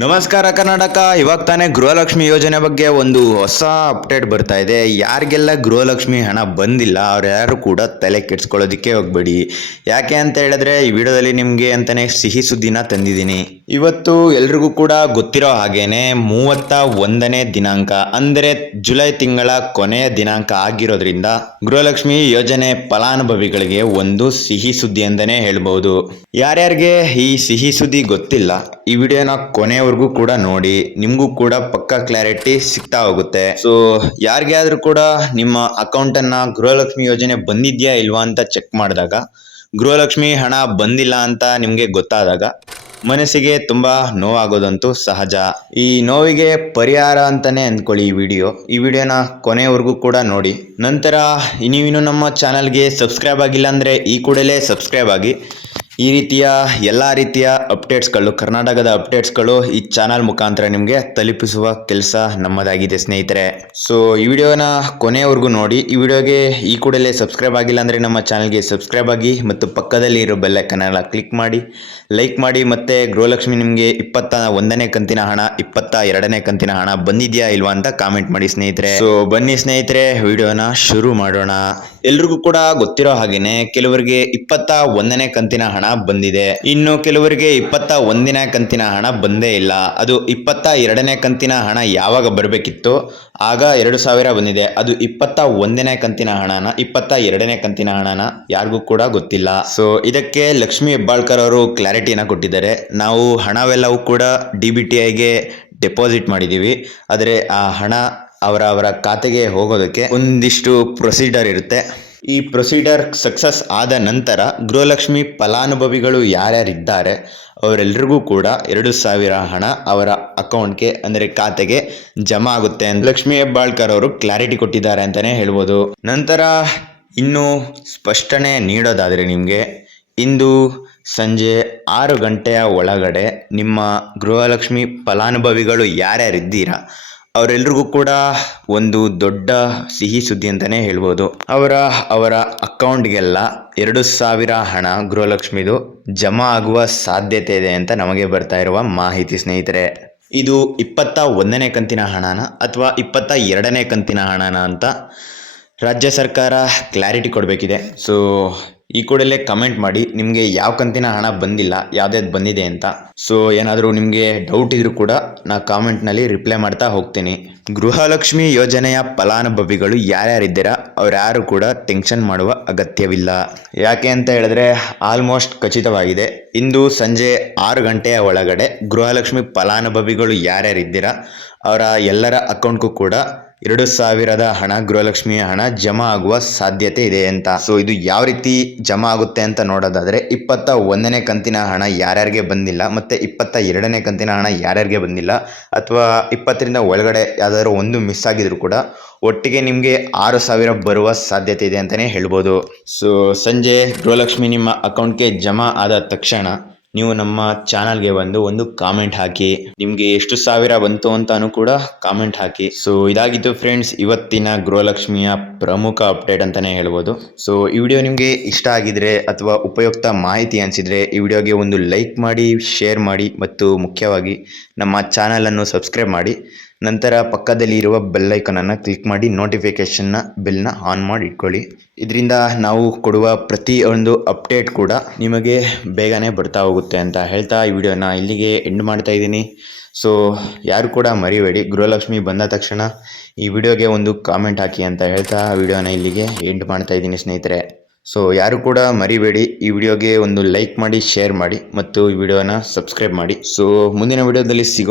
ನಮಸ್ಕಾರ ಕರ್ನಾಟಕ. ಇವಾಗ ತಾನೇ ಗೃಹಲಕ್ಷ್ಮಿ ಯೋಜನೆ ಬಗ್ಗೆ ಒಂದು ಹೊಸ ಅಪ್ಡೇಟ್ ಬರ್ತಾ ಇದೆ. ಯಾರಿಗೆಲ್ಲ ಗೃಹಲಕ್ಷ್ಮಿ ಹಣ ಬಂದಿಲ್ಲ ಅವ್ರು ಯಾರು ಕೂಡ ತಲೆ ಕೆಡ್ಸ್ಕೊಳ್ಳೋದಕ್ಕೆ ಹೋಗ್ಬೇಡಿ. ಯಾಕೆ ಅಂತ ಹೇಳಿದ್ರೆ ಈ ವಿಡಿಯೋದಲ್ಲಿ ನಿಮಗೆ ಅಂತಾನೆ ಸಿಹಿ ಸುದ್ದಿನ ತಂದಿದ್ದೀನಿ. ಇವತ್ತು ಎಲ್ರಿಗೂ ಕೂಡ ಗೊತ್ತಿರೋ ಹಾಗೇನೆ 31ನೇ ದಿನಾಂಕ ಅಂದರೆ ಜುಲೈ ತಿಂಗಳ ಕೊನೆಯ ದಿನಾಂಕ ಆಗಿರೋದ್ರಿಂದ ಗೃಹಲಕ್ಷ್ಮಿ ಯೋಜನೆ ಫಲಾನುಭವಿಗಳಿಗೆ ಒಂದು ಸಿಹಿ ಸುದ್ದಿ ಅಂತಾನೆ ಹೇಳ್ಬಹುದು. ಯಾರ್ಯಾರಿಗೆ ಈ ಸಿಹಿ ಸುದ್ದಿ ಗೊತ್ತಿಲ್ಲ, ಈ ವಿಡಿಯೋನ ಕೊನೆವರೆಗೂ ಕೂಡ ನೋಡಿ, ನಿಮಗೂ ಕೂಡ ಪಕ್ಕಾ ಕ್ಲಾರಿಟಿ ಸಿಗ್ತಾ ಹೋಗುತ್ತೆ. ಸೊ ಯಾರಿಗೆ ಆದ್ರೂ ಕೂಡ ನಿಮ್ಮ ಅಕೌಂಟ್ ಅನ್ನ ಗೃಹಲಕ್ಷ್ಮಿ ಯೋಜನೆ ಬಂದಿದ್ಯಾ ಇಲ್ವಾ ಅಂತ ಚೆಕ್ ಮಾಡಿದಾಗ ಗೃಹಲಕ್ಷ್ಮಿ ಹಣ ಬಂದಿಲ್ಲ ಅಂತ ನಿಮ್ಗೆ ಗೊತ್ತಾದಾಗ ಮನಸ್ಸಿಗೆ ತುಂಬಾ ನೋವಾಗೋದಂತೂ ಸಹಜ. ಈ ನೋವಿಗೆ ಪರಿಹಾರ ಅಂತಾನೆ ಅಂದ್ಕೊಳ್ಳಿ ಈ ವಿಡಿಯೋನ ಕೊನೆವರೆಗೂ ಕೂಡ ನೋಡಿ. ನಂತರ ನೀವಿನ್ನು ನಮ್ಮ ಚಾನಲ್ಗೆ ಸಬ್ಸ್ಕ್ರೈಬ್ ಆಗಿಲ್ಲ ಅಂದ್ರೆ ಈ ಕೂಡಲೇ ಸಬ್ಸ್ಕ್ರೈಬ್ ಆಗಿ. ಈ ರೀತಿಯ ಎಲ್ಲ ರೀತಿಯ ಅಪ್ಡೇಟ್ಸ್ಗಳು, ಕರ್ನಾಟಕದ ಅಪ್ಡೇಟ್ಸ್ಗಳು ಈ ಚಾನಲ್ ಮುಖಾಂತರ ನಿಮಗೆ ತಲುಪಿಸುವ ಕೆಲಸ ನಮ್ಮದಾಗಿದೆ ಸ್ನೇಹಿತರೆ. ಸೊ ಈ ವಿಡಿಯೋನ ಕೊನೆವರೆಗೂ ನೋಡಿ. ಈ ವಿಡಿಯೋಗೆ ಈ ಕೂಡಲೇ ಸಬ್ಸ್ಕ್ರೈಬ್ ಆಗಿಲ್ಲ ಅಂದರೆ ನಮ್ಮ ಚಾನಲ್ಗೆ ಸಬ್ಸ್ಕ್ರೈಬ್ ಆಗಿ ಮತ್ತು ಪಕ್ಕದಲ್ಲಿ ಇರೋ ಬೆಲ್ ಐಕಾನ್ ಎಲ್ಲ ಕ್ಲಿಕ್ ಮಾಡಿ, ಲೈಕ್ ಮಾಡಿ. ಮತ್ತು ಗೃಹಲಕ್ಷ್ಮಿ ನಿಮಗೆ 21ನೇ ಕಂತಿನ ಹಣ, 22ನೇ ಕಂತಿನ ಹಣ ಬಂದಿದೆಯಾ ಇಲ್ವಾ ಅಂತ ಕಾಮೆಂಟ್ ಮಾಡಿ ಸ್ನೇಹಿತರೆ. ಸೊ ಬನ್ನಿ ಸ್ನೇಹಿತರೆ, ವಿಡಿಯೋನ ಶುರು ಮಾಡೋಣ. ಎಲ್ರಿಗೂ ಕೂಡ ಗೊತ್ತಿರೋ ಹಾಗೇನೆ ಕೆಲವರಿಗೆ 21ನೇ ಕಂತಿನ ಹಣ ಬಂದಿದೆ, ಇನ್ನು ಕೆಲವರಿಗೆ 21ನೇ ಕಂತಿನ ಹಣ ಬಂದೇ ಇಲ್ಲ. ಅದು 22ನೇ ಕಂತಿನ ಹಣ ಯಾವಾಗ ಬರಬೇಕಿತ್ತು ಆಗ 2000 ಬಂದಿದೆ. ಅದು 21ನೇ ಕಂತಿನ ಹಣನ, 22ನೇ ಕಂತಿನ ಹಣನ ಯಾರಿಗೂ ಕೂಡ ಗೊತ್ತಿಲ್ಲ. ಸೊ ಇದಕ್ಕೆ ಲಕ್ಷ್ಮಿ ಹೆಬ್ಬಾಳ್ಕರ್ ಅವರು ಕ್ಲಾರಿಟಿನ ಕೊಟ್ಟಿದ್ದಾರೆ. ನಾವು ಹಣವೆಲ್ಲವೂ ಕೂಡ DBTIಗೆ ಡೆಪಾಸಿಟ್ ಮಾಡಿದ್ದೀವಿ, ಆದರೆ ಆ ಹಣ ಅವರ ಖಾತೆಗೆ ಹೋಗೋದಕ್ಕೆ ಒಂದಿಷ್ಟು ಪ್ರೊಸೀಜರ್ ಇರುತ್ತೆ. ಈ ಪ್ರೊಸೀಜರ್ ಸಕ್ಸಸ್ ಆದ ನಂತರ ಗೃಹಲಕ್ಷ್ಮಿ ಫಲಾನುಭವಿಗಳು ಯಾರ್ಯಾರಿದ್ದಾರೆ ಅವರೆಲ್ಲರಿಗೂ ಕೂಡ 2000 ಹಣ ಅವರ ಅಕೌಂಟ್ಗೆ ಅಂದರೆ ಖಾತೆಗೆ ಜಮಾ ಆಗುತ್ತೆ ಅಂತ ಲಕ್ಷ್ಮಿ ಹೆಬ್ಬಾಳ್ಕರ್ ಅವರು ಕ್ಲಾರಿಟಿ ಕೊಟ್ಟಿದ್ದಾರೆ ಅಂತಲೇ ಹೇಳ್ಬೋದು. ನಂತರ ಇನ್ನು ಸ್ಪಷ್ಟನೆ ನೀಡೋದಾದರೆ ನಿಮಗೆ ಇಂದು ಸಂಜೆ 6 ಗಂಟೆಯ ಒಳಗಡೆ ನಿಮ್ಮ ಗೃಹಲಕ್ಷ್ಮಿ ಫಲಾನುಭವಿಗಳು ಯಾರ್ಯಾರಿದ್ದೀರಾ ಅವರೆಲ್ರಿಗೂ ಕೂಡ ಒಂದು ದೊಡ್ಡ ಸಿಹಿ ಸುದ್ದಿ ಅಂತಲೇ ಹೇಳ್ಬೋದು. ಅವರ ಅಕೌಂಟ್ಗೆಲ್ಲ 2000 ಹಣ ಗೃಹಲಕ್ಷ್ಮಿದು ಜಮಾ ಆಗುವ ಸಾಧ್ಯತೆ ಇದೆ ಅಂತ ನಮಗೆ ಬರ್ತಾ ಇರುವ ಮಾಹಿತಿ ಸ್ನೇಹಿತರೆ. ಇದು 21ನೇ ಕಂತಿನ ಹಣನ ಅಥವಾ 22ನೇ ಕಂತಿನ ಹಣನ ಅಂತ ರಾಜ್ಯ ಸರ್ಕಾರ ಕ್ಲಾರಿಟಿ ಕೊಡಬೇಕಿದೆ. ಸೊ ಈ ಕೂಡಲೇ ಕಮೆಂಟ್ ಮಾಡಿ ನಿಮಗೆ ಯಾವ ಕಂತಿನ ಹಣ ಬಂದಿಲ್ಲ, ಯಾವ್ದಾವ್ದು ಬಂದಿದೆ ಅಂತ. ಸೊ ಏನಾದರೂ ನಿಮಗೆ ಡೌಟ್ ಇದ್ರೂ ಕೂಡ ನಾ ಕಾಮೆಂಟ್ನಲ್ಲಿ ರಿಪ್ಲೈ ಮಾಡ್ತಾ ಹೋಗ್ತೀನಿ. ಗೃಹಲಕ್ಷ್ಮಿ ಯೋಜನೆಯ ಫಲಾನುಭವಿಗಳು ಯಾರ್ಯಾರಿದ್ದೀರಾ ಅವ್ರು ಯಾರು ಕೂಡ ಟೆನ್ಷನ್ ಮಾಡುವ ಅಗತ್ಯವಿಲ್ಲ. ಯಾಕೆ ಅಂತ ಹೇಳಿದ್ರೆ ಆಲ್ಮೋಸ್ಟ್ ಖಚಿತವಾಗಿದೆ. ಇಂದು ಸಂಜೆ 6 ಗಂಟೆಯ ಒಳಗಡೆ ಗೃಹಲಕ್ಷ್ಮಿ ಫಲಾನುಭವಿಗಳು ಯಾರ್ಯಾರಿದ್ದೀರಾ ಅವರ ಎಲ್ಲರ ಅಕೌಂಟ್ಗೂ ಕೂಡ 2000 ಹಣ ಗೃಹಲಕ್ಷ್ಮಿಯ ಹಣ ಜಮಾ ಆಗುವ ಸಾಧ್ಯತೆ ಇದೆ ಅಂತ. ಸೊ ಇದು ಯಾವ ರೀತಿ ಜಮಾ ಆಗುತ್ತೆ ಅಂತ ನೋಡೋದಾದರೆ 21ನೇ ಕಂತಿನ ಹಣ ಯಾರ್ಯಾರಿಗೆ ಬಂದಿಲ್ಲ ಮತ್ತು 22ನೇ ಕಂತಿನ ಹಣ ಯಾರ್ಯಾರಿಗೆ ಬಂದಿಲ್ಲ ಅಥವಾ 20ರಿಂದ ಒಳಗಡೆ ಯಾವ್ದಾದ್ರು ಒಂದು ಮಿಸ್ ಆಗಿದ್ರು ಕೂಡ ಒಟ್ಟಿಗೆ ನಿಮಗೆ 6000 ಬರುವ ಸಾಧ್ಯತೆ ಇದೆ ಅಂತಲೇ ಹೇಳ್ಬೋದು. ಸೊ ಸಂಜೆ ಗೃಹಲಕ್ಷ್ಮಿ ನಿಮ್ಮ ಅಕೌಂಟ್ಗೆ ಜಮಾ ಆದ ತಕ್ಷಣ ನೀವು ನಮ್ಮ ಚಾನಲ್ಗೆ ಬಂದು ಒಂದು ಕಾಮೆಂಟ್ ಹಾಕಿ, ನಿಮಗೆ ಎಷ್ಟು ಸಾವಿರ ಬಂತು ಅಂತಾನು ಕೂಡ ಕಾಮೆಂಟ್ ಹಾಕಿ. ಸೊ ಇದಾಗಿತ್ತು ಫ್ರೆಂಡ್ಸ್ ಇವತ್ತಿನ ಗೃಹಲಕ್ಷ್ಮಿಯ ಪ್ರಮುಖ ಅಪ್ಡೇಟ್ ಅಂತಾನೆ ಹೇಳ್ಬೋದು. ಸೊ ಈ ವಿಡಿಯೋ ನಿಮಗೆ ಇಷ್ಟ ಆಗಿದ್ರೆ ಅಥವಾ ಉಪಯುಕ್ತ ಮಾಹಿತಿ ಅನಿಸಿದರೆ ಈ ವಿಡಿಯೋಗೆ ಒಂದು ಲೈಕ್ ಮಾಡಿ, ಶೇರ್ ಮಾಡಿ ಮತ್ತು ಮುಖ್ಯವಾಗಿ ನಮ್ಮ ಚಾನಲನ್ನು ಸಬ್ಸ್ಕ್ರೈಬ್ ಮಾಡಿ. ನಂತರ ಪಕ್ಕದಲ್ಲಿ ಇರುವ ಬೆಲ್ ಐಕನನ್ನು ಕ್ಲಿಕ್ ಮಾಡಿ ನೋಟಿಫಿಕೇಷನ್ನ ಬೆಲ್ನ ಆನ್ ಮಾಡಿ ಇಟ್ಕೊಳ್ಳಿ. ಇದರಿಂದ ನಾವು ಕೊಡುವ ಪ್ರತಿಯೊಂದು ಅಪ್ಡೇಟ್ ಕೂಡ ನಿಮಗೆ ಬೇಗನೆ ಬರ್ತಾ ಹೋಗುತ್ತೆ ಅಂತ ಹೇಳ್ತಾ ಈ ವಿಡಿಯೋನ ಇಲ್ಲಿಗೆ ಎಂಡ್ ಮಾಡ್ತಾ ಇದ್ದೀನಿ. ಸೊ ಯಾರು ಕೂಡ ಮರಿಬೇಡಿ, ಗೃಹಲಕ್ಷ್ಮಿ ಬಂದ ತಕ್ಷಣ ಈ ವಿಡಿಯೋಗೆ ಒಂದು ಕಾಮೆಂಟ್ ಹಾಕಿ ಅಂತ ಹೇಳ್ತಾ ವಿಡಿಯೋನ ಇಲ್ಲಿಗೆ ಎಂಡ್ ಮಾಡ್ತಾ ಇದ್ದೀನಿ ಸ್ನೇಹಿತರೆ. ಸೊ ಯಾರು ಕೂಡ ಮರಿಬೇಡಿ, ಈ ವಿಡಿಯೋಗೆ ಒಂದು ಲೈಕ್ ಮಾಡಿ, ಶೇರ್ ಮಾಡಿ ಮತ್ತು ಈ ವಿಡಿಯೋನ ಸಬ್ಸ್ಕ್ರೈಬ್ ಮಾಡಿ. ಸೊ ಮುಂದಿನ ವಿಡಿಯೋದಲ್ಲಿ ಸಿಗೋಣ.